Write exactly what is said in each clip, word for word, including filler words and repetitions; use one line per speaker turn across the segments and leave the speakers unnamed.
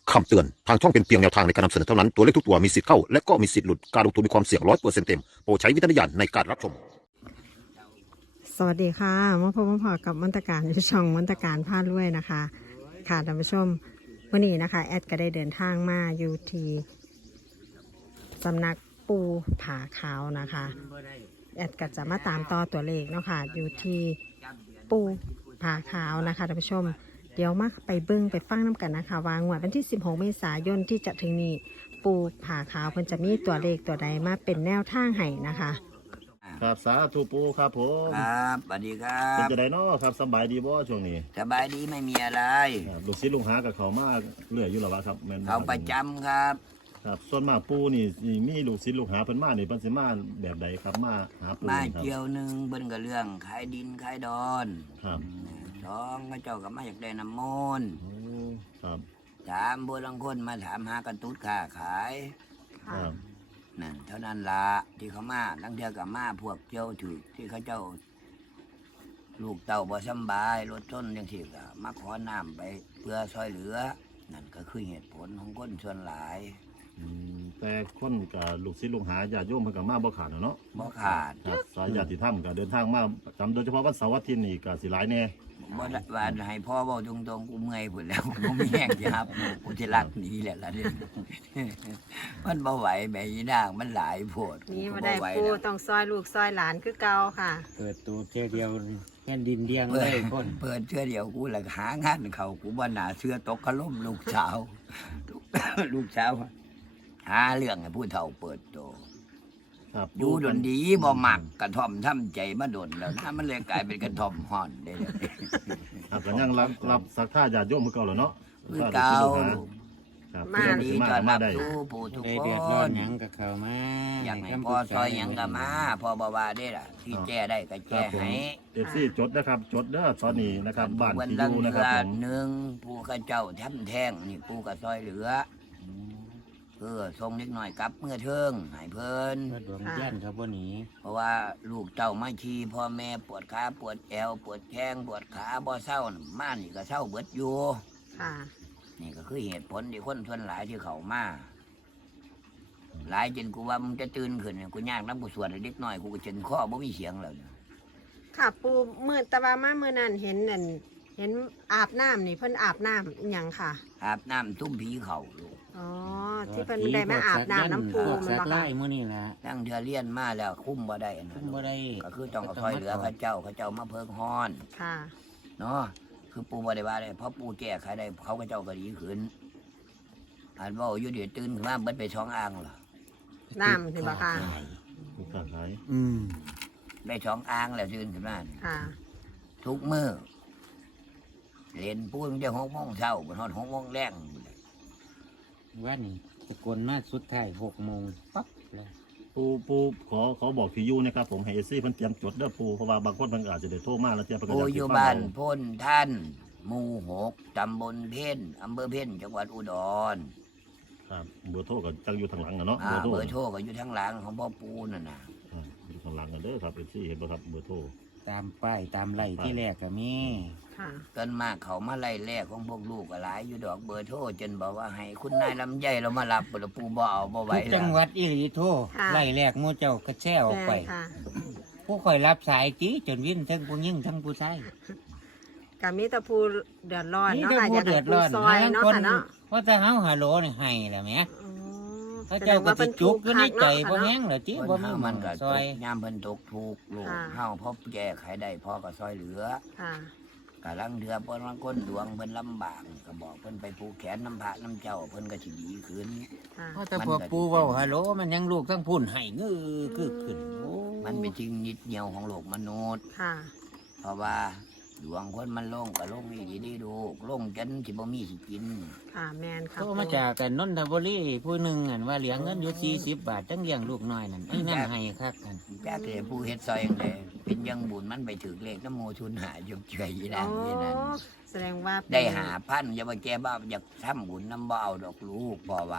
คำเตือนทางช่องเป็นเพียงแนวทางในการนำเสนอเท่านั้นตัวเลขทุกตัวมีสิทธิ์เข้าและก็มีสิทธิ์หลุดการลงทุนมีความเสี่ยงร้อยเปอร์เซ็นต์เต็มโปรดใช้วิจารณญาณในการรับชม
สวัสดีค่ะมาพบมาพอกับมนตการที่ช่องมนตการพาดรวยนะคะค่ะท่านผู้ชมวันนี้นะคะแอดก็ได้เดินทางมาอยู่ที่สำนักปูผาขาวนะคะแอดก็จะมาตามต่อตัวเลขเนาะค่ะอยู่ที่ปูผาขาวนะคะท่านผู้ชมเดี๋ยวมาไปเบิ้งไปฟังน้ำกันนะคะวางงวดวันที่สิบหกเมษายนที่จะถึงนี้ปูผาขาวเพิ่นจะมีตัวเลขตัวใดมาเป็นแนวทางให้นะคะ
ครับสาธุปูครับผม
ครับสวัสดีครั
เป็น
บ
จะได้เนาะครับสบายดีบ่ช่วงนี้
สบายดีไม่มีอะไร
ครับลูกศิษย์ลุงหากับเขามาเรื่อยอยู่แล้ววะครับแม่นบ่
เขาประจำครับ
ครับส่วนมากปูนี่สิมีลูกศิษย์ลูกหาเพิ่นมานี่เพิ่นสิมาแบบใดครับมาหาปู
มา
นี่ครับ
เกี่ยวหนึ่งเบิ้นกับเรื่องขายดินขายดอน
ครับ
สองพระเจ้าก็มาอยากได้น้ำมนต์
โอ้ครับ
สามบัวลังคนมาถามหากระตุ้ดค้าขาย
ครับ
นั่นเท่านั้นละที่เขามาทั้งเทือกับมาพวกเจ้าถือที่เขาเจ้า ลูกเต่าบ่สำบายรถชนยังที่ก็มาขอน้ำไปเพื่อซอยเหลือ นั่นก็คือเหตุผลของคนส่วนหลาย
อืมแต่คนกับลูกศิษย์ลูกหาญาติโยมเพิ่นก็มาบ่ขาดเนาะ
บ่ขาด
ครับสายญาติธรรมก็เดินทางมาประจำโดยเฉพาะวันเสาร์อาทิตย์นี่ก็สิหลายแน่
บ่ได้ว่าให้พ่อเว้าตรงๆกูเมื่อยพุ่นแล้วกูบ่มีแรงจะรับกูสิลักหนีแหละล่ะเด้ มันบ่ไหวแม่ยีนางมันหลายโพด
นี่
กู
มา
ก็
ได้
บ่ไหว
ปู
แล้ว
ต้องซอยลูกซอยหลานคือเก่าค่ะ
เปิดตูเจเดียวแค่ดินเดียง
เปิ
เล
ด
ยคน
เปิดเชื่อเดียวกูแล้วก็หางานเขากูบ่น่าเชื่อตกกระล่มลูกสาว ลูกสาวหาเรื่องให้ผู้เฒ่าเปิดโต
ครับ
อยู่ดนดีบ่มักกระท่อมทำใจมาดนแล้วถ้ามันเลยกลายเป็นกระท่อมห่อนได้เลย
ครับก็ยังรับรับศรัทธาญาติโยมคือเก่าแล้วเนาะ
คือเก่า
ครับ
มา
ดี
ดี
จ
จ
อ
อ
ด
ด
รั
มา
บ
ได้
สู้ผู้ทุก
ได้
ค
เดือดร้อน
น
หยังกับเขามา
อยากให้
คำ
พ่อ
ปรึกษ
ซอยหยังก็มาพ่อบ่ว่าได้ล่ะ ที่แก้ได้ก็
ครั
แก้
บผม
ให้
เอฟซีจดนะครับ จดเด้อตอนนี้นะครับบ้าน
วัน
ที่อ
ลัง
ยู่
เดื
นะครับ
อ
ผ
น
ม
หนึ่งผู้ข้าเจ้าทำแท่งนี่ผู้ก็ซอยเหลือเออส่งเล็กหน่อยกลับเมื่อเทิงใหายเพิ่น
ก็ดวงแย่นครับวันนี้
เพราะว่าลูกเจ้ามาชีพ่อแม่ปวดขาปวดแอวปวดแข้งปวดขาบ่เศร้าน่ะมานี่ก็เศร้าเบิดอยู่
ค่ะ
นี่ก็คือเหตุผลที่คนส่วนหลายที่เขามาหลายจนกูว่ามึงจะตื่นขึ้นเนี่ยกูยากน้ำกูสวดให้เด็กน้อยกูก็จนข้อบ่มีเสียงแล้วเนี่ย
ค่ะปูมือตะวามาเมื่อนั้นเห็นนั่นเห็นอาบน้ำนี่เพิ่นอาบน้ำอหยังค่ะ
อาบน้ำทุ่มผีเขาลูก
อ๋อที่เพิ่นได้มาอาบน้ำน้ำปู
พวก
มัน
สัก
บ่
ไล่
ค่ะ
มื้อนี่ล่ะ
ตั้งเธอเลี้ยนมาแล้วคุ้มบ่ได้นะ
คุ้มบ่ได้
ก็คือต้องเอาถอยเหลือเข้าเจ้าเข้าเจ้ามาเพิงฮ้อน
ค่ะ
เนาะคือปูบ่ได้ว่าได้เพราะปูแก้ไขได้เขาก็เจ้าก็ดีขึ้นอ่านว่าอยู่เดี๋ยวตื่นขึ้นมาเบิดไปช่องอ่างเหรอ
น้ำนี่บ่ค่ะ
ลูกค้าขาย
อืม
ได้ช่องอ่างแล้วตื่นขึ้นมา
ค่ะ
ทุกมือเล่นปูมันจะหกโมงเช้าบนฮอดหกโมงแรง
ว่านี่ตะโกนมาสุดท้ายหกโมงปั๊บเลย
ปูปูขอขอบอกพี่ยูนะครับผมให้เอฟซีเพิ่นเตรียมจดเด้อปูเพราะว่าบางคนเพิ่นก็อาจจะได้โทรมาแล้วเตรียมเพิ่นก็
ปู
อยาก
อ
สิ
ยู่
ฟัง
บ้าน
เอ
พ้นท่านหมู่หกตำบลเพ่นอำเภอเพ่นจังหวัดอุดร
ครับเบอร์โทรก็จังอยู่ทางหลังน่ะเนาะ
อ่า
เบอร์โทร
เบอร์โทรก็อยู่ทางหลังของพ่อปูนั่นน่ะ
อ่าอยู่ทางหลังกันเด้อครับเอฟซีเห็นบ่ครับเบอร์โทร
ตามป้ายตามไล่ที่แรกก็มี
ค่ะ
ต้นมากเขามาไล่แรกของพวกลูกก็หลายอยู่ดอกเบอร์โทรจนบอกว่าให้คุณนายลำไยเรามารับบ่ปูบ่เอาบ่ไหว
ทุก
แล้
จังห
ว
วัดอีหลีโทรไล่แรกหมู่เจ้ากระแช่ออก
แม่
ไป
นค่ะ
ผู้คอยรับสายจีจนวิ่นทั้งผู้หญิงทั้งผู้ชาย
ก็มีแต่ผู้เดือดร้อน
นี่
เนาะ
เดี๋ยว
ค่ะอ
ผู้
ยาก
เดื
ให้
อด
ปู
ร้อน
ซอยเนาะ
คน
ค่ะเนาะ
ว่าถ้าเฮาฮัลโหลนี่ให้แล้วแหม
อ๋อ
เขาเจ้าก็สิจุกอยู่ในใจบ่แห้งเหรอจี
คน
บ่มี
เฮา
มั
มัน
น
ก็
ซอย
ยามเพิ่นตกทุกข์ลูก
ค่ะ
เฮาพอแก้ไขได้พ่อก็ซอยเหลือ
ค่ะ
กะลังเดือเพิ่นว่าคนดวงเพิ่นลำบากก็บอกเพิ่นไปผูกแขนน้ำพระน้ำเจ้าเพิ่นก็สิดีขึ้น
ค่ะ
เพราะแต่พวกปูเว้าฮัลโหลมันยังลูกทั้งพุ่นให้งือคือขึ้นโอ้
มันเป็นสิ่งนิดเดียวของโลกมนุษย์
ค่ะ
เพราะว่าดวงคนมันลงก็ลงนี่ดีดีดูลงจนสิบ่มีสิกิน
ค่ะแมนค่ะ
โทรมาจากกันนนทบุรีผู้หนึงอันว่าเหลือเงินอยู่สี่สิบบาทจังเลี้ยงลูกน้อยนั่นไอ้นั่นให้คักกัน
จ้าเกผู้เฮ็ดซอยจังไดเป็นยังบุญมันไปถึกเลขน้ำโมทุนหาจมเฉยๆ
โอ้
นะนี่นั่น
แสดงว่าเป็น
ได้หาพันอย่ามาแก้บ้าอยากทำบุญน้ำบ่เอาดอกลูกเพราะว่า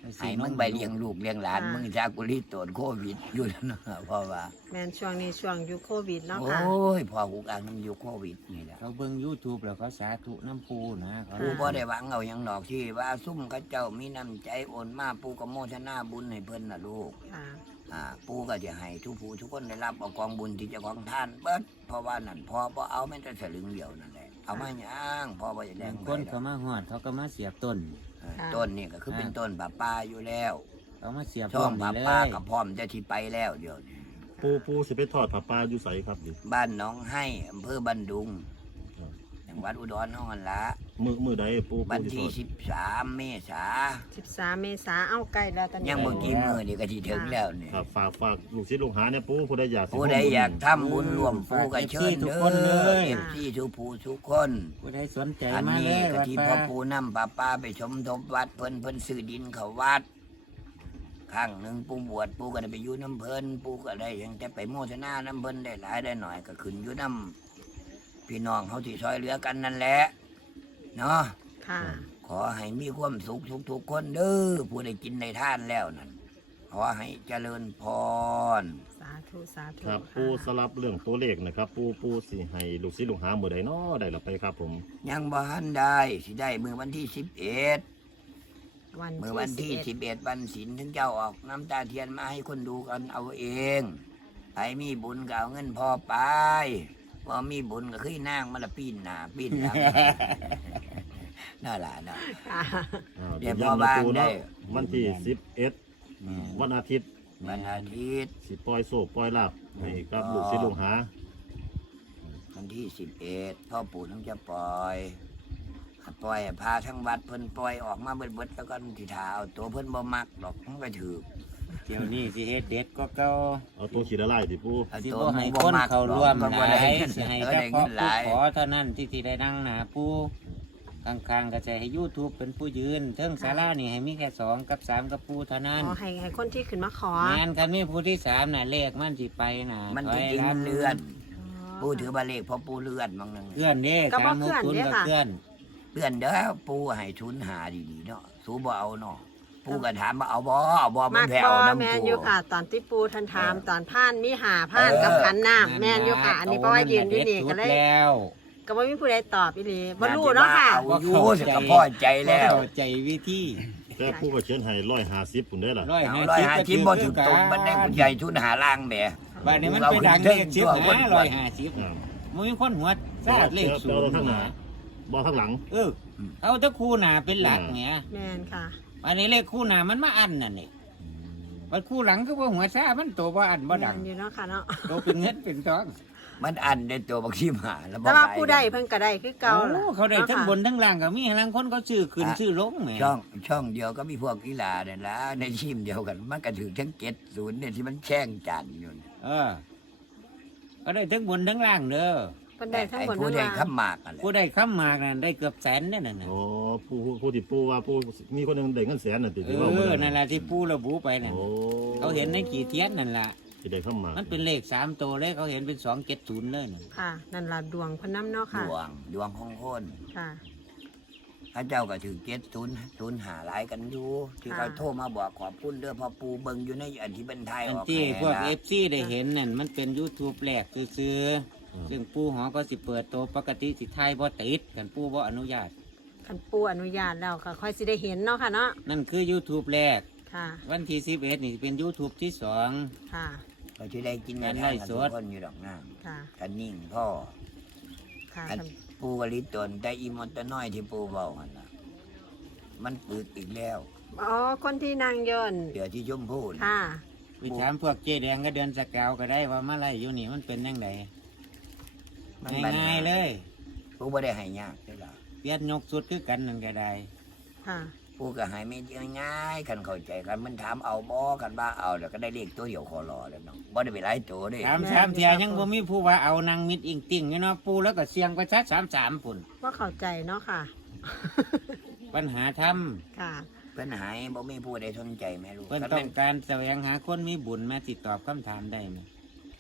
ให้มึงไปเลี้ยงลูกเลี้ยงหลานมึงจากกุลีตรวจโควิดอยู่แล้วเนาะเพราะว่า
แมนช่วงนี้ช่วงยุคโควิดเนาะ
โอ้
ค่ะ
ยพอกูกลางมันอยู่โควิดนี่แหละ
เขาเบิ่ง YouTube แล้วเขาสาธุน้ำปูนะเขา
ปูบ่ได้หวังเอาหยังดอกที่ว่าซุ่มเขาเจ้ามีน้ำใจโอนมาปูก็โมทนาบุญให้เพิ่นน่ะลูก
ค่ะ
อ่าปูก็จะให้ทุกผู้ทุกคนได้รับเอากองบุญที่เจ้าของท่านเบิดเพราะว่านั่นพอบ่เอาแม่นแต่สลึงเดียวนั่นแหละเอามาหยังพอบ่จะแด
บาง
ง
คนเขามาฮอดเขาก็มาเสียบต้น
เออต้นนี่ก็คือเป็นต้นป่าป้าอยู่แล้ว
เขามาเสียบ
ช่
ต้
อน ง
นี่
ป่า
เล
ป้าย กับพร้อมจะที่ไปแล้วเดี๋ยวนี้
ปูปูสิไปทอดผ้าป่าอยู่ไสครับดิ
บ้านหน้องให้อำเภอบันดุงจังหวัดอุดรเฮาหั่นละ
มือมือใดปูปู
วัน
สิท
ที่
อด
สิบสามเมษา
สิบสามเมษาเอาใกล้แล้วตอนนี้
ยังบ่กี่มื้อนี่ก็สิถึงแล้วนี่
ครับฝากฝากลูกศิษย์ลูกหาเนี่ยปูผู้ใดอยากสิ
ผู้ใดอยากทำบุญรวมปูก็เชิญ
ทุก
เด้
คนเล
อย เอฟซีทุกผู้ทุกคน
ผู้ใดสนใจ
อัน
มา
นี้
เลย
ก็
วัด
ที่
ป่า
พ่อปู่นำป้าป้าไปชมทบวัดเพิ่นเพิ่นซื้อดินเขาวัดข้างหนึ่งปู่บวชปู่ก็ได้ไปอยู่น้ำเพิ่นปู่ก็ได้ยังจะไปโมทนาน้ำเพิ่นได้หลายได้หน่อยก็ขึ้นอยู่น้ำพี่น้องเขาที่ซอยเหลือกันนั่นแหละเนาะ
ค่ะ
ขอให้มีความสุขทุกๆคนเด้อผู้ได้กินได้ทานแล้วนั่นขอให้เจริญพร
สาธุสาธุ
ครับ
ะ
ปูสลับเรื่องตัวเลขนะครับ ปูปูสิให้ลูกศิษย์ลูกหามือใดเนาะได้ละไปครับผม
ยังบ้านได้สิได้มือวันที่สิบเอ็ด
วัน
เมื่อวันที่
สิ
สิ
บบ เอ็ด
เอ็ดวันศีลถึงเจ้าออกน้ำตาเทียนมาให้คนดูกันเอาเองใครมีบุญก็เอาเงินพอไปพอมีบุญก็ขึ้นนั่งมาละปีนหน้าปีนหลัง น่าละเนาะ
ค่ะ
อ่า
เดี๋ยว
ย้ำนะ
พอบ้าง
ปู
ได้
เนาะวันที่สิบเอ็ดวันอาทิตย์
วันอาทิตย์
สิปล่อยโศกปล่อยลาบให้กับลูกศิษย์ลูกหา
วันที่สิบเอ็ดพ่อปู่ต้องจะปล่อยปล่อยพาทั้งวัดเพิ่นปล่อยออกมาเบิดๆแล้วก็ทิถาเอาตัวเพิ่นบ่มักดอกมันก็ถือ
เดี๋ยวนี้สิเฮ็ดเด็ดก็เก่า
เอาตัวขีดละลายสิปู
เอา
สิ
ตัว
บ่
ห
ให้
มู
คน
มัก
เขาร่วม
ดอก
ห
บ่
ลา
ได้
ย
เงิน
สิให้
เออ
เฉ
ได้เงิ
พาะ
นห
ผู้
ลาย
ขอเท่านั้นที่ที่ได้นั่งหน้าผู้ข้างๆก็จะให้ YouTube เป็นผู้ยืนเทิงศาลานี่ให้มีแค่สองกับสามกับผู้เท่านั้น
ขอให้ให้คนที่ขึ้นมาขอ
งานกันมีผู้ที่สามน่ะเลขมันสิไปน่ะ
มัน
ถ
จ
ย
ริงๆ
หลั
มันเลื่อน ปูถือบาเลขเพราะปูเลื่อนบางนึง
เคลื่อนเด้
ก็บ่
สามหกศูนย์
เคลื่อนเด้ค่ะ
ก็เคลื่อน
เลื่อนเด้อปูให้ทุนหาดีๆเนาะสูบ่เอาเนาะปูก็ถามว่าเอาบ่เอาบ่มั
มาน ก
แพ้
บอ
เอา
แม
น้ำ
น
ปู
อยู่ค่ะ ตอนที่ปูทันทาม
เออ
ตอนผ่านมีหาผ่านกับขันน้ำแมนอยู่ค่ะ อันนี้เพราะว่ายืนอยู่นี่ก็เลย
แล้ว
ก็บ่มีผู้ใดตอบอีหลีบ่รู้เนาะค่ะ
เอาอยู่สิก็พอใจแล้ว
เข้าใจวิธี
แต่ปูก็เขียนให้ร้อยห้าสิบปุ่นได้อล่ะ
ร้อย
เอา
ห้า
ร้อย
สิบ
หา
ก็
ทิมบ่ถึงตรงบันไดผู้ใหญ่ทุนหาล่างแหม
บ้านนี้มันเป็นดังเลขสิบ
เอาคน
นะร้อยห้าสิบ
อ่า
มันมีคนหัวซาดเลขศู
เอา
นย์
ข้างหน้าบ่ข้างหลัง
เออเอาแตะคู่หน้าเป็นหลักไง
แมนค่ะ
อันนี้เลขคู่หน้ามันมาอันนั่นนี่มันคู่หลังก็ว่าหัวซามันโตบ่อันบ่
แม
ดัง
นอยู่เนาะค่ะเนาะ
โตเป็นเงินเป็นทอง
มันอันในตัวบักชิมหาแล้วบ่
แต่ว่า
ขย
ผู้ใดเพิ่นก็ได้คือเก่า
โอ้เขาได้ทั้งบนทั้งล่างก็มีทั้งคนเขาชื่อขึ้นชื่อลงแหม
ช่องช่องเดียวก็มีพวกกีฬาเนี่ยละในทีมเดียวกัน มันก็ถือทั้งเจ็ดศูนย์เนี่ยที่มันแช่งจันอยู่
เออก็ได้ทั้งบนทั้งล่างเด้อ
เพิ่นได้ทั้ง
ไอ้
บน
ผู้
ทั้ง
ใด
ล่าง
ขับหมากอะไร
ผู้ได้ค้ำมากนั่นได้เกือบแสนเนี่ยนั่นน่ะ
โอ้ผู้ผู้ผู้ที่ปูว่าผู้มีคนหนึงได้เงินแสนน่ะติ
เอ
ที่ว่าบ่
อ
ได้
นั่นแหละที่ปู่ระบุไปนั่น
โอ้
เขาเห็นในกี่เทียนนั่นล่ะ
ที่ได้เข้ามา
มันเป็นเลขสามตัวเลยเขาเห็นเป็นสองเจ็ดศูนย์เลยน่ะ
ค่ะ นั่นล่ะดวงเพิ่นนำเนาะ
ด
ค่ะ
วงดวงของคน
ค่ะ
พระเจ้าก็ถือเจ็ดศูนย์ศูนย์หาหลายกันอยู่ที่
ค่ะ
เขาโทรมาบอกขอบคุณเด้อพ่อปูเบิงอยู่ในอันที่เป็นไทย
อั
อน อก
ที่พวก
แห่
เอ
นะ
ฟซีได้เห็นนั่นมันเป็น YouTube แรกซื้อๆซึ่งปู่หอก็สิเปิดตัวปกติสิไทยบ่ติดกันปู่บ่อนุญาต
คันปูอนุญาตแล้วก็ค่อยสิได้เห็นเนาะค่ะเนาะ
นั่นคือ YouTube แรก
ค่ะ
วันที่สิบเอ็ดนี่เป็น YouTube ที่สอง
ค่ะ
ก็จะได้กิน
งาน
ใน
ไล่
ทางกัน
ส
ทุ
ด
กคนอยู่ดอกน้
ค่ะ
ำกันนิ่งพ่อ
ค่ะ
กันปูกลิตนแต่อีมอนตะน้อยที่ปูเบาหันละมันปึกอีกแล้ว
อ๋อ คนที่นางยนต์
เดี๋ยวที่ชมพูน
ค่ะ
ไปถามพวกเจ๊แดงก็เดินสกาวก็ได้ว่ามาไล่อยู่นี่มันเป็นยังไง
มันปัญห
ง่ายๆเลย
ปูไม่ได้ให้ยากใช่หรอ
เปลี่ยนยกสุดคือกันนั่นก็ได้
ค่ะ
ปูก็ให้ไม่ง่ายๆกันเข้าใจกันมันถามเอาบ่กันบ้าเอาเดี๋ยวก็ได้เลขตัวเดียวคอรอแล้วเนาะบ่ได้ไปหลายตัวเด้
ถามสามเทียยังบ่มีผู้ว่าเอานางมิดอิงติ่งอยู่เนาะปูแล้วก็เสียงประชัดสามสามปุ่น
ว่าเข้าใจเนาะค่ะ
ปัญหาท
ค่ะ
เพิ่นหายบ่มีผู้ใดสนใจแม่ลู
ำ
ก
เพิ่น
คัน
ต้อ
แม่
ง
น
การแสวงหาคนมีบุญมาติดตอบคำถามได้ไหม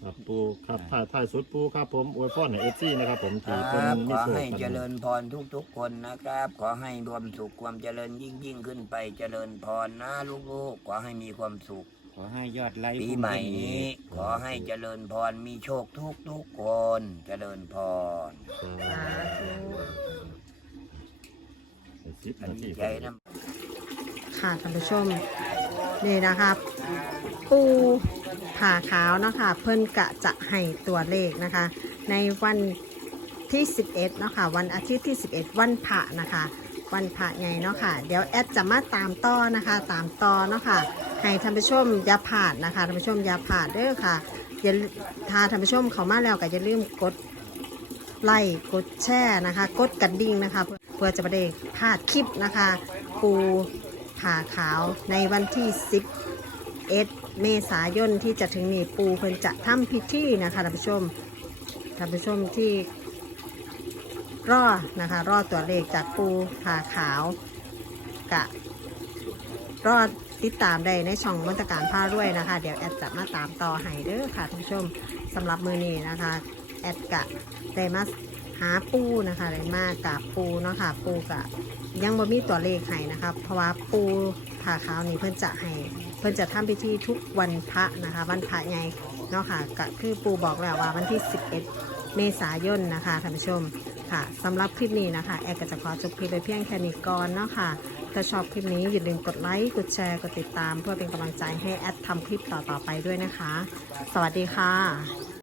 ครับปูครับถ่ายถ่ายสุดปูครับผมอวยพรให้เอฟซีนะครับผม
ค
ที่
รั
เพิ่น
บ
มี
ขอ
โชค
ให้
กัน
เจริญพรทุกๆคนนะครับ ขอให้รวมสุขความเจริญยิ่งยิ่งขึ้นไปเจริญพรนะลูกๆขอให้มีความสุข
ขอให้ยอดไลค์
ปี
พุ่ง
ใหม่
ขึ้น
นี้
อีก
ขอให้เจริญพรมีโชคทุกทุกๆคน เจริญพร
สาธุ
สิบ
อัน
นาที
นี้ใจนะ
ค่ะท่านผู้ชมนี่นะครับ ปูผ่าขาวเนาะคะเพิ่นกะจะให้ตัวเลขนะคะ ในวันที่สิบเอ็ดเนาะค่ะวันอาทิตย์ที่สิบเอ็ดวันพระนะคะ วันพระไงเนาะค่ะเดี๋ยวแอดจะมาตามต่อนะคะ ตามต่อเนาะค่ะให้ท่านผู้ชมอย่าพลาดนะคะท่านผู้ชมอย่าพลาดเด้อค่ะอย่าถ้าท่านผู้ชมเขามาแล้วก็อย่าลืมกดไลค์กดแชร์นะคะ กดกระดิ่งนะคะเพื่อจะไม่ได้พลาดคลิปนะคะ ปูผ่าขาวในวันที่สิบเอ็ดเมษายนที่จะถึงนี้ปูเพิ่นจะทำพิธีนะคะท่านผู้ชมท่านผู้ชมที่รอนะคะรอตัวเลขจากปูผ่าขาวกะรอติดตามได้ในช่องมนตการผ้ารวยนะคะเดี๋ยวแอดจะมาตามต่อให้เด้อค่ะท่านผู้ชมสำหรับมือนี้นะคะแอดกะได้มาหาปูนะคะได้มากับปูเนาะค่ะปูกะยังบ่มีตัวเลขให้นะครับเพราะว่าปูผ่าขาวนี่เพิ่นจะให้เพิ่นจะทำพิธีทุกวันพระนะคะวันพระใหญ่เนาะค่ะก็คือปูบอกแล้วว่าวันที่สิบเอ็ดเมษายนนะคะท่านผู้ชมค่ะสำหรับคลิปนี้นะคะแอดก็จะขอจบคลิปไปเพียงแค่นี้ก่อนเนาะค่ะถ้าชอบคลิปนี้อย่าลืมกดไลค์กดแชร์กดติดตามเพื่อเป็นกำลังใจให้แอดทำคลิปต่อๆไปด้วยนะคะ สวัสดีค่ะ